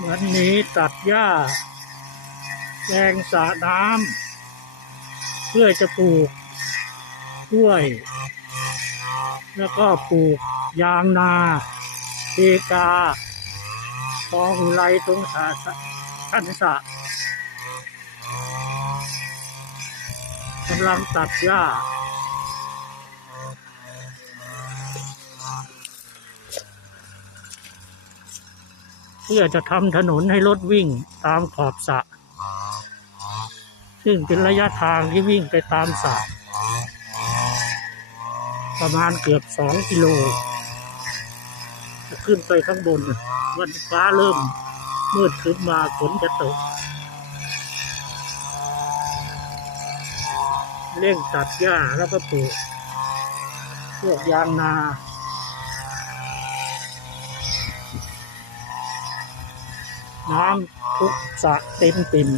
วันนี้ตัดหญ้าแปลงสระน้ำเพื่อจะปลูกกล้วย แล้วก็ปลูกยางนาเพกาคลองอุไรตรงสระขั้นสระกำลังตัดหญ้าเพื่อจะทำถนนให้รถวิ่งตามขอบสระซึ่งเป็นระยะทางที่วิ่งไปตามสระประมาณเกือบ2 กิโลจะขึ้นไปข้างบนวันฟ้าเริ่มมืดขึ้นมาฝนจะตกเร่งตัดหญ้าแล้วก็ปลูกพวกยางนาน้ำทุกสระเต็มปิ่ม